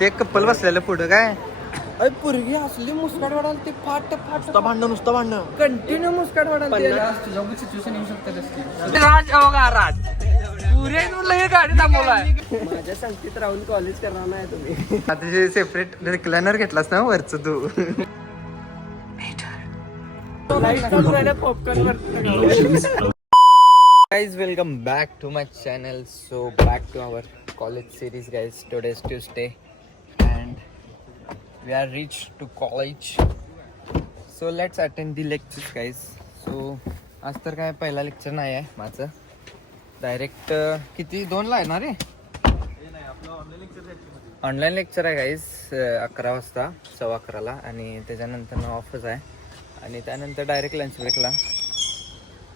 ते कप्पल बसलेलं पुढं काय अरे पुरगी असली मुस्काट वाढाल ते फाट नुसतं भांडण कंटिन्यू मुस्काट वाढाल सिच्युएशन येऊ शकते राज अवघा राज पुरे लगे गाडी थांबवलाय. माझ्या संगतीत राहून कॉलेज करणार नाही तुम्ही. आता सेपरेट रिक्लायनर घेतलास ना वरचं तू guys, welcome back to my channel. So back to our college series guys. Today is Tuesday and we are reached to college. So let's attend the lectures guys. So आज तर काय पहिला lecture नाही आहे माझं. डायरेक्ट किती 2ला आहे ना रे? ऑनलाईन लेक्चर आहे गाईज 11 वाजता 11:15 आणि त्याच्यानंतर ऑफच आहे आणि त्यानंतर डायरेक्ट लंच ब्रेकला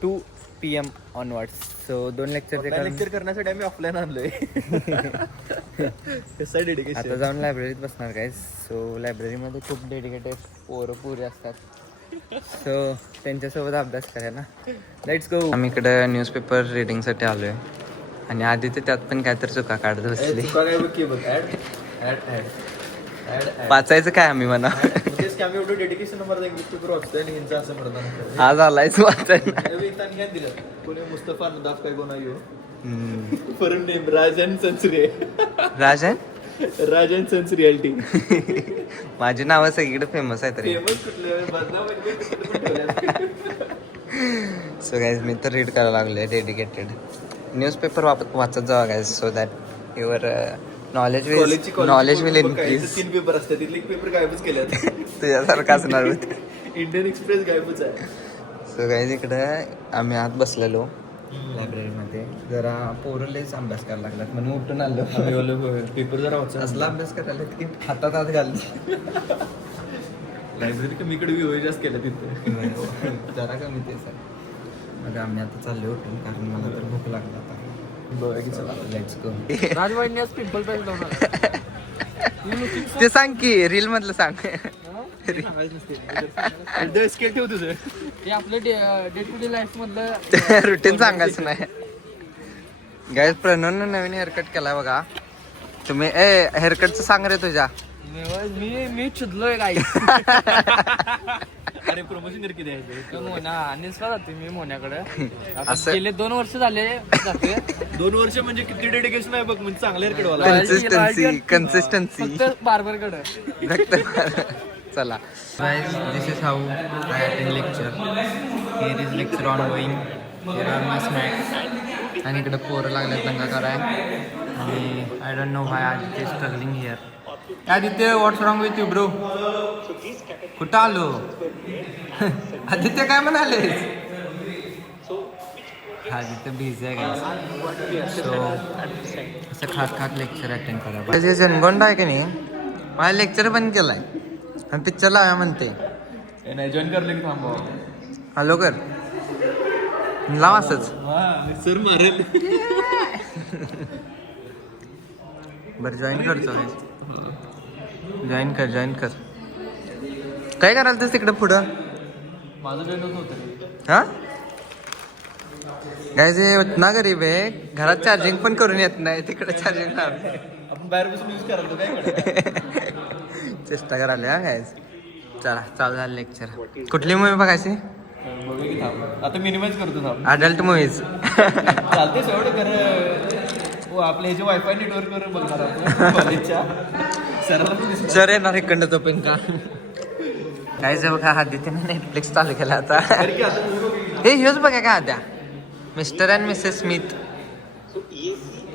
2 PM ऑनवर्ड्स. सो 2 लेक्चर करण्यासाठी आम्ही ऑफलाईन आणलोय. आता जाऊन लायब्ररीत बसणार गाईज. सो लायब्ररीमध्ये खूप डेडिकेटेड पोरी असतात. सो त्यांच्यासोबत अभ्यास करायला लेट्स गो. आम्ही इकडे न्यूजपेपर रिडिंगसाठी आलोय आणि आधी ते त्यात पण काहीतरी चुका काढत बसली. वाचायचं काय आम्ही म्हणा डेडिकेशन आज आलायच वाचायला. मुस्तफा नदाफ काय कोण फरम नेम राजन सन्सरी राजन राजन सन्स रियालिटी. माझी नावं सगळीकडे फेमस आहे तरी. सो गाईज मी तर रीड करायला लागलोय डेडिकेटेड. न्यूजपेपर वाचत जावा guys so that your knowledge will increase. 3 paper असतात तिथले एक पेपर गायबच केले तुझ्यासारखं असणार होते. इंडियन एक्सप्रेस गायबच आहे. सो गाईज इकडे आम्ही आत बसलेलो लायब्ररीमध्ये. जरा पोरलेच अभ्यास करायला लागलात म्हणून उठून आलो. पेपर जरा वाचा असला अभ्यास करायला की हातात हात घालली. लायब्ररी कमीकडे व्ह्यू जास्त केलं तिथं. जरा कमी ते सर. मग आम्ही आता चाललो उठून कारण मला तर भूक लागला आता. Let's go. राजवाडीने पिंपल पॅच लावणार. ते सांग की रील मधलं सांग. स्केल ठेव तुझं. ते आपलं डे टू डे लाईफ मधलं रुटीन सांगायचं नाही. गाईज प्रणवनं नवीन हेअरकट केलाय बघा तुम्ही. हेअरकटचं सांग रे तुझ्या. मी चिडलोय काय. अरे प्रमोशन कर किती मोना निसला जाते मी मोन्याकडे. असं गेले 2 वर्ष झाले जाते. 2 वर्ष म्हणजे किती डेडिकेशन आहे बघ. म्हणजे चांगलं हेअरकट कन्सिस्टन्सी फक्त बार्बरकडे. चला this is how I attend lecture. Here is lecture on going. Here are my snacks. आणि इकडे पोरं लागले दंगा कराय आणि I don't know why Aditya struggling here. Aditya what's wrong with you bro. कुठं आलो. आदित्य काय म्हणालेस. आदित्य बिझी आहे काय. सो असं खात लेक्चर अटेंड करा. जे जनगोंडा आहे की नाही माझा लेक्चर बंद केलाय आणि पिक्चर लावा म्हणते. जॉईन करले की थांबवा. हॅलो कर लाव असंच. सर मारेल. बरं जॉईन करतो. जॉईन कर काय कराल तर तिकडं पुढं. माझं जॉईन होतं. हा काय जे ना गरीब आहे घरात चार्जिंग पण करून येत नाही. तिकडे चार्जिंग आपण बाहेर बसून यूज करायला काय चेष्टा करायला काय. चला चालू झालं लेक्चर. कुठली मूवी बघायची. आता मिनिमाइज करतो ना अडल्ट मूवीज. चालते सवड कर. आपल्या ह्याचे वायफाय नेटवर्कवर बघणार आपण कॉलेजच्या सरांना. सर येणार इकडं तो पण का काय जे बघा आदित्यने नेटफ्लिक्स चालू केला आता. हे ह्योच बघा का आद्या मिस्टर अँड मिसेस स्मिथ.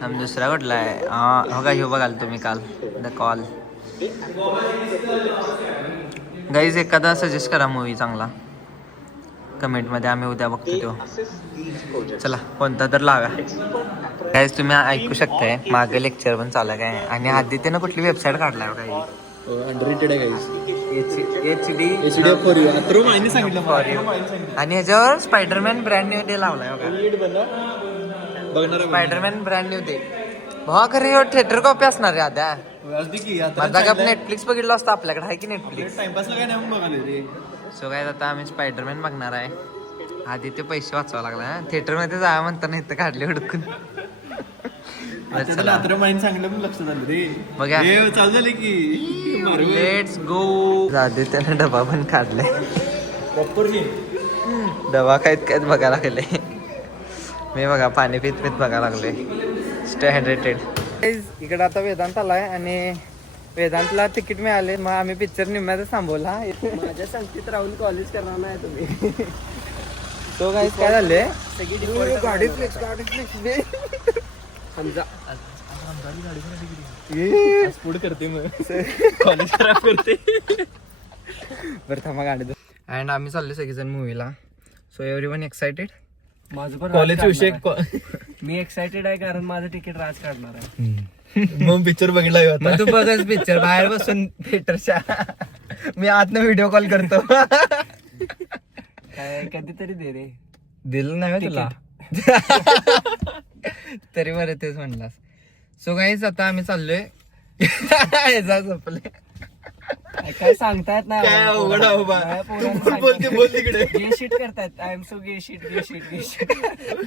आम्ही दुसरा कुठला आहे हो का ह्यो बघाल तुम्ही काल द कॉल. गाईज एखादा सजेस्ट करा मूवी चांगला कमेंटमध्ये. आम्ही उद्या बघतो तो. चला कोणता तर लावा. गाईज तुम्ही ऐकू शकताय मागे लेक्चर पण चालू काय. आणि आदित्यनं कुठली वेबसाईट काढलाय काही अंडररेटेड आहे guys. HD for you. Atharva माहिती सांगितलं. आणि ह्याच्यावर स्पायडरमॅन ब्रँड न्यू डे लावलाय बघणार. Spiderman brand new day. भावा खरं थिएटर कॉपी असणार आहे आद्या. माझा का नेटफ्लिक्स बघितलं असतं आपल्याकडे आहे की नेटफ्लिक्स. टाइमपासला काय नाही बघायला रे. सो काय आता आम्ही स्पायडरमॅन बघणार आहे. आधी ते पैसे वाचवा लागला थिएटरमध्ये जावं म्हणताना इथं काढले हुडकून. आता रात्र माईन सांगलं पण लक्षात आलं रे. बघा. हे चालू झालं की मारू लेट्स गो. त्यानं डबा पण काढलाय. प्रॉपर मी डबा काहीत बघायला लागले. मी बघा पाणी पित बघायला लागले. Stay hydrated. इकडे आता वेदांत आलाय आणि वेदांतला तिकीट मिळाले. मग आम्ही पिक्चर निम्म्यातच थांबवला. माझ्या संगतीत राहून कॉलेज करणार नाही तुम्ही. तो काय झाले समजा पुढे करते मग कॉलेज खराब करते. बरं थांबा गाडी. अँड आम्ही चाललो सगळेजण मूवीला. So everyone excited. माझं पण कॉलेज विषय मी एक्सायटेड आहे कारण माझं तिकीट राज काढणार आहे. मग पिक्चर बघितला मग तू बघच पिक्चर बाहेर बसून थिएटरच्या. मी आतनं व्हिडिओ कॉल करतो. काय कधीतरी दे रे. दिलं नाही तुला तरी बरं तेच म्हणलास. सो गाईज आता आम्ही चाललोय. झोपले काय सांगतायत नाही. गे शीट करतात. आय एम सो गे शीट गे शीट गे शीट.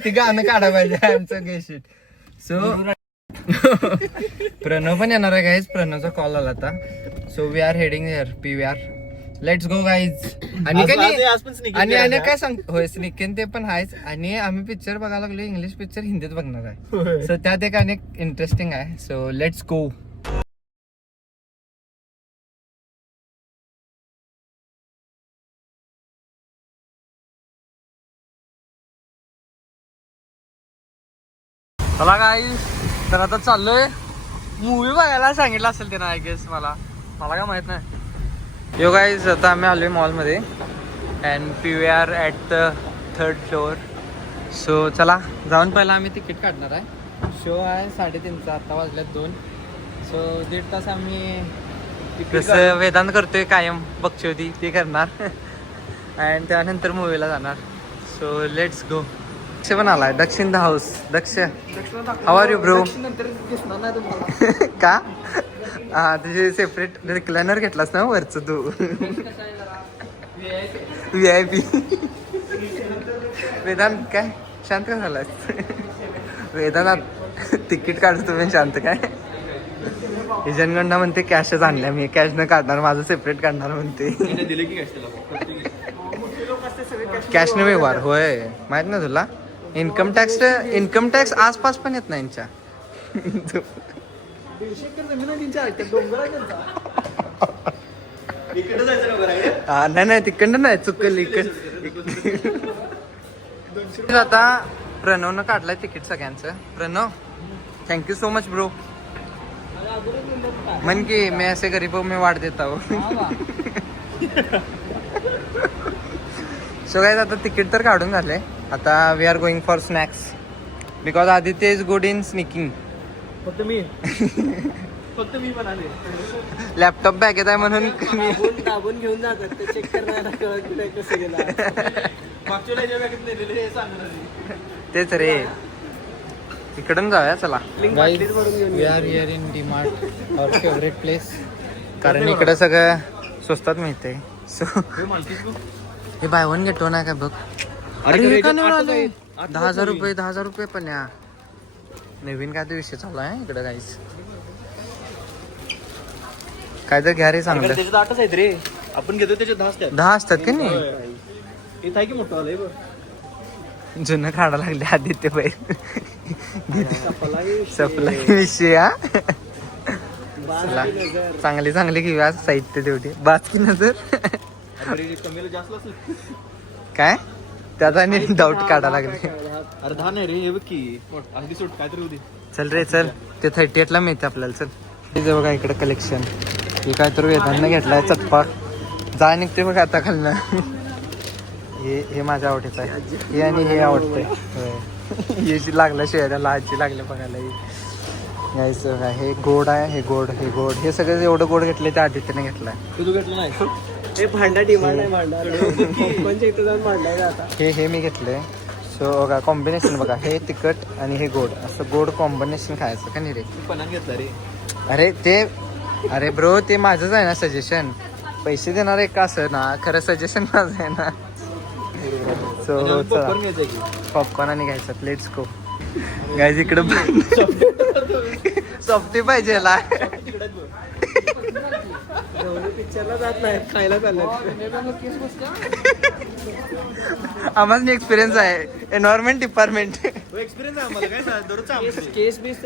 ती गाणं काढा पाहिजे आमचं गे शीट. सो प्रणव पण येणार आहे गाईज. प्रणवचा कॉल आला आता. So we are heading here PVR. Let's go guys. आणि आणि काय सांग होय स्निकेन ते पण आहेच. आणि आम्ही पिक्चर बघायला लागलो. इंग्लिश पिक्चर हिंदीत बघणार आहे. सो त्यात एक अनेक इंटरेस्टिंग आहे. So let's go. चला गाईज तर आता चाललोय मूवी बघायला. सांगितलं असेल त्यानं आय गेस. मला काय माहित नाही. यो गाईज आता आम्ही आलोय मॉलमध्ये. And PVR at the 3rd floor. So चला जाऊन पहिला आम्ही तिकीट काढणार आहे. शो आहे 3:30चा. आता वाजल्यात 2. सो 1.5 तास आम्ही जसं वेदांत करतोय कायम बक्षोदी ते करणार. अँड त्यानंतर मूवीला जाणार. So let's go. दक्ष पण आलाय. Daksh in the house. Daksh how are you bro. का हा तुझे सेपरेट रिक्लायनर घेतलास ना वरचं तू. VIP. वेदांत काय शांत का झालास. वेदांत तिकीट काढतो मी शांत काय. एजंटकडनं म्हणते कॅशच आणल्या. मी कॅश न काढणार. माझं सेपरेट काढणार म्हणते. दिले की कॅश न व्यवहार होय माहित ना तुला. इन्कम टॅक्स आसपास पण येत नाही यांच्या. नाही तिकडनं नाही चुकल. आता प्रणवनं काढलाय तिकीट सगळ्यांचं. Pranav thank you so much bro. म्हण की मी असे गरीब मी वाढ देत आहो. सो गाईज आता तिकीट तर काढून झाले. आता we are going for snacks because Aditya is good in sneaking. फक्त मी पण आले. लॅपटॉप बॅगेत आहे म्हणून दाबून घेऊन जातात ते चेक करणार कसं गेला. मागच्या बॅगेत नेलेले हे सांगणार. तेच रे. इकडून जाऊया चला. We are here in DMart our favourite place. कारण इकडं सगळं स्वस्तात मिळते. सो हे बाय वन गेट वन आहे का बघ. अरे 10,000 रुपये पण या नवीन काय तो विषय चालू आहे इकडं. काहीच काय तर घ्या रे चांगलं. त्याच्यात 8च आहेत रे. आपण घेतो त्याच्यात 10 असतात. 10 असतात की नाही. हे आहे की मोठं आलंय बघ. जुनं काढा लागले आदित्य बाई. सप्लाय विषय हा. चांगली घेऊया साहित्य तेवढी. बाच की नजर. काय त्याचा डाऊट काढा लागले. अरे 10 नाही रे. हे बघ की अगदी सोड काय तरी होती. चल रे चल. ते 38ला मिळते आपल्याला. चल हे बघा इकडे कलेक्शन. हे काय तर वेदांना घेतलाय चटपा. जा निघते बघ आता खालनं. हे माझ्या आवडीचं आहे. हे आणि हे आवडतंय. हे लागलं शेऱ्याला आजी लागले बघायला. यायचं काय हे गोड आहे. हे गोड हे सगळं एवढं गोड घेतलं ते आदित्यने घेतलंय. तू घेतलं नाही. हे भांडा डिमांड नाही भांडा. इथं जाऊन भांडायचं आता. हे मी घेतलंय. सो बघा कॉम्बिनेशन बघा. हे तिखट आणि हे गोड असं गोड कॉम्बिनेशन खायचं का नाही रे. पणान घेतला रे. अरे ब्रो ते माझंच आहे ना सजेशन. पैसे देणार एक का असं ना. खरं सजेशन माझं आहे ना. सो पॉपकॉर्न आणि घ्यायचं. Let's go. गाईज इकडं सॉफ्टी पाहिजे याला. पिक्चरला जात नाही खायला चाललं. आम्हाला एक्सपिरियन्स आहे एन्व्हायरमेंट डिपार्टमेंट. एक्सपिरियन्स आहे आम्हाला काय दररोजचा केस बीस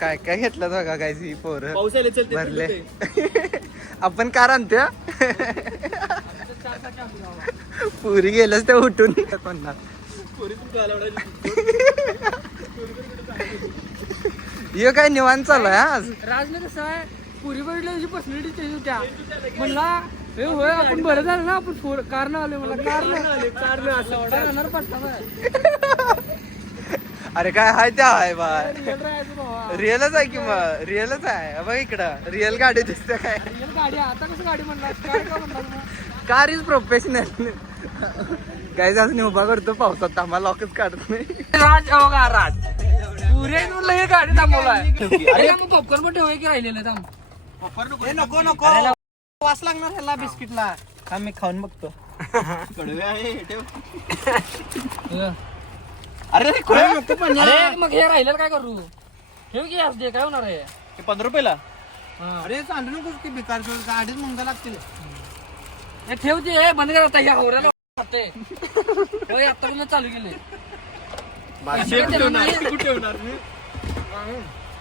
काय काय घेतलं बघा गाईज ही पोरं पाऊस आले चल भरले. आपण कार आणतो पुरी गेलंच ते उठून कोणा ये काय निवांत चालू आहे आज. राजने कसं आहे पुरी बघितली पर्सनॅलिटी चेंज होत्या म्हणला हे होय आपण बरं झालं ना आपण कार न आले मला कार न पटला. अरे काय हाय त्या आहे बा रिअल राहायचं भावा. रिअलच आहे कि मग रिअलच आहे बघ इकडं रिअल गाडी दिसते काय. रिअल गाडी आहे. आता कसं गाडी म्हणला कार का म्हणला तुम्ही? Car is professional. काय अजून उभा करतो पावसात आम्हाला लॉकच काढत नाही. राज बघा राज पुरे म्हणलं हे गाडी थांबवलाय. अरे मग पॉपकॉर्न पण ठेवाय की राहिलेलं थांब. नको नको वास लागणार ह्याला बिस्किटला. हा मी खाऊन बघतो. कडवे आहे ठेव. अरे अरे मग हे राहिलेलं काय करू ठेव की आज दे काय होणार आहे. 15 रुपयाला. अरे सांडू नको की बेकार गाडीच मुंगा लागतील. हे ठेव ते हे बंद करता या होऱ्याला खाते. होय आता पण चालू केले.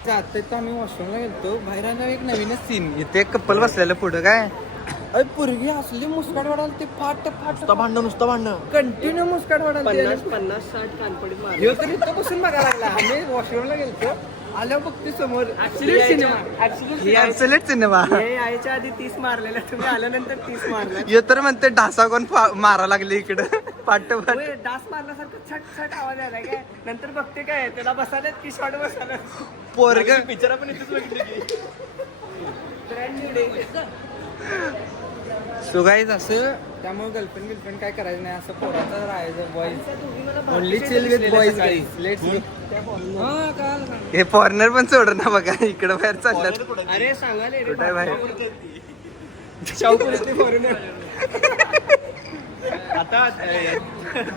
जाते तर आम्ही वॉशरूमला गेलतो बाहेर एक नवीनच सीन इथे एक कपल बसलेलं पुढं काय अरे पोरगी असली मुस्काट वाढाल ते फाट नुसतं भांडणं कंटिन्यू मुस्काट वाढाल 50-60 कानपडीत मारले. तर इथं बसून बघायला लागला. आम्ही वॉशरूमला गेलतो आल्या बघते समोर ऍक्सिलेट सिनेमा. यायच्या आधी 30 मारलेल्या तुम्ही आल्यानंतर 30 मारला. ये तर म्हणते ढासा कोण मारा लागले इकडं पाट डास मारल्यासारखं छट छट आवाज आला काय नंतर बघते काय त्याला बसायला की शॉर्ट बसायला. पोरग पिक्चर आपण इथेच बघितली सो गाईज असं त्यामुळे गर्लफ्रेंड काय करायचं नाही असं पोराचं राहायचं boys only chill with boys guys let's हे फॉरेनर पण सोड ना बघा इकडं बाहेर चालल्यात. अरे सांगाले रे कुठे बाहेर शाहूपुरीतले फॉरेनर आता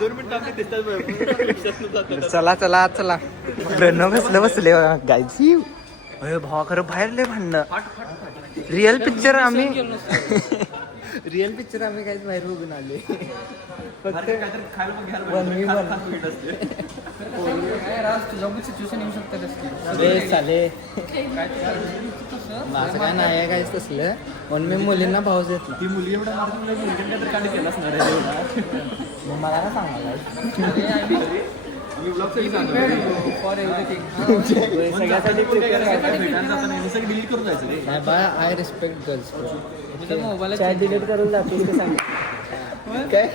2 मिनिटं आपले दिसतात. चला चला चला प्रणव बसले गायची अरे भावा खरं बाहेर लय भांडणं. रिअल पिक्चर आम्ही काहीच बाहेर बघून आले फक्त सिच्युएशन येऊ शकतं चाले माझं काय नाही आहे काहीच तसलं म्हणून मी मुलींना भाव देत नाही. ती मुली एवढा मारून काढी केला असणार आहे. मग मला काय सांगायला सगळ्यासाठी डिलीट करून जायचं रे. I respect girls. Mobile chat delete करून जातोस ते सांग. काय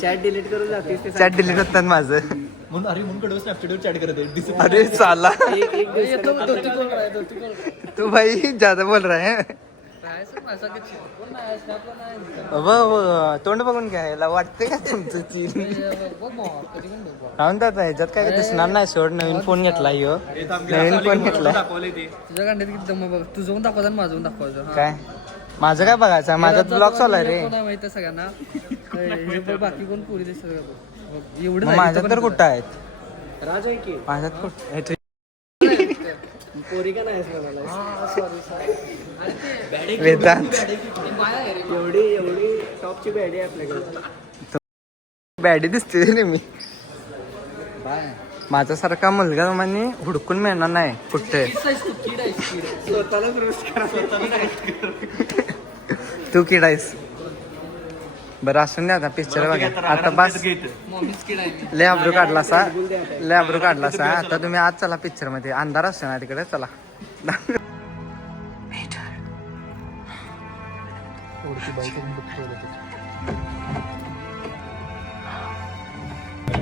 चॅट डिलीट करून जातोस ते चॅट डिलीट होतात माझं म्हणून. अरे म्हणून कडे स्नॅपचॅटवर चॅट करत आहे. अरे चाला तू भाई ज्यादा बोल रहा है. तोंड बघून घ्यायला वाटते का तुमचं चीन राहून जात ह्याच्यात काय दिसणार नाही सोड. नवीन फोन घेतला ह्यो नवीन फोन घेतला. तुझ्या गांडीत किती दम बघ तू जाऊन दाखवायचं आणि माझं दाखवायचं. काय माझं काय बघायचं माझा ब्लॉग चालू आहे रे. माहिती सगळ्यांना बाकी कोण पुरी दिसत एवढं माझ्यात तर कुठं आहेत राज आहे की माझ्यात कुठं पोरी का नाही वेदांत एवढी टॉपची बॅडी आहे आपल्याकडे. बॅडी दिसते रे मी. माझ्यासारखा मुलगा म्हणजे हुडकून मिळणार नाही कुठे. स्वतःलाच रोस्ट करा. तू किडायस बरं असून द्या आता पिक्चर बघा आता बस. लय अब्रू काढला सा आता तुम्ही आज चला पिक्चर मध्ये. अंधार असतो ना तिकडे चला.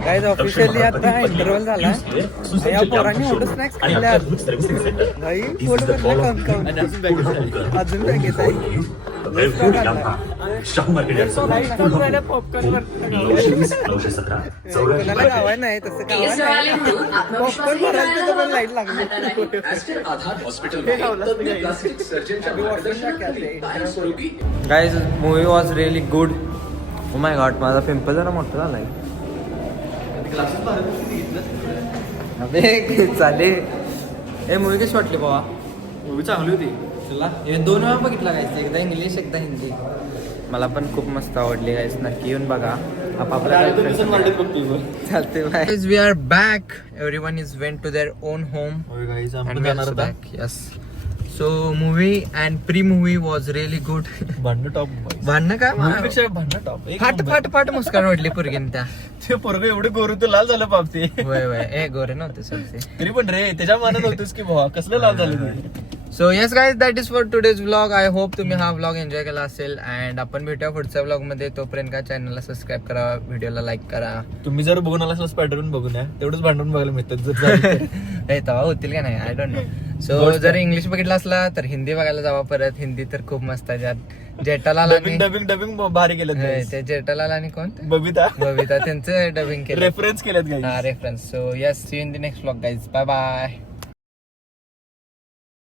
काय ऑफिशियली आता इंटरव्हल झाला. या पोरांनी एवढं स्नॅक्स खाल्ल्या भाई पोट भरलं काम अजून पॅकेज आहे. कोणाला गावाय नाही तसं गावाय पॉपकॉर्न भरायचं पण लाईट लागली. Guys movie was really good. Oh my God माझा पिंपल जरा मोठा झालाय. अबे चाले हे मूवी कशी वाटली बाबा मूवी चांगली होती. तुला हे 2 वेळा बघितला गायस एकदा इंग्लिश एकदा हिंदी मला पण खूप मस्त आवडली गायस नक्की येऊन बघा चालते bye we are back everyone is went to their own home and we are also back. Yes. So movie and pre-movie was really good. भांडण टॉप भांडणं काय पेक्षा भांडण टॉप फाट फाट फाट मुस्कान वाटली पोरगीन त्या ते पोरग एवढे गोरू तर लाल झालं बाप ते. वय वय ए गोरे नव्हते सर ते तरी पण रे त्याच्या मानत होतोस की भावा कसलं लाल झालं ते. So yes guys that is for today's vlog I hope तुम्ही हा व्लॉग एन्जॉय केला असेल अँड आपण भेटूया पुढच्या व्लॉग मध्ये तोपर्यंत का चॅनलला सबस्क्राईब करा व्हिडिओला लाईक करा तुम्ही जर बघून आला स्पायडरमॅन बघून या तेवढंच भांडून बघायला मिळतात जर झालं तर. हे तवा होतील का नाही आय डोंट नो सो जर इंग्लिश बघितला असला तर हिंदी बघायला जावा परत हिंदी तर खूप मस्त आहे त्यात जेठालाल आणि डबिंग भारी केलं ते जेठालाल आणि कोण बबिता बबिता त्यांचं डबिंग केलं रेफरन्स केलेत reference so yes see in the next vlog guys bye bye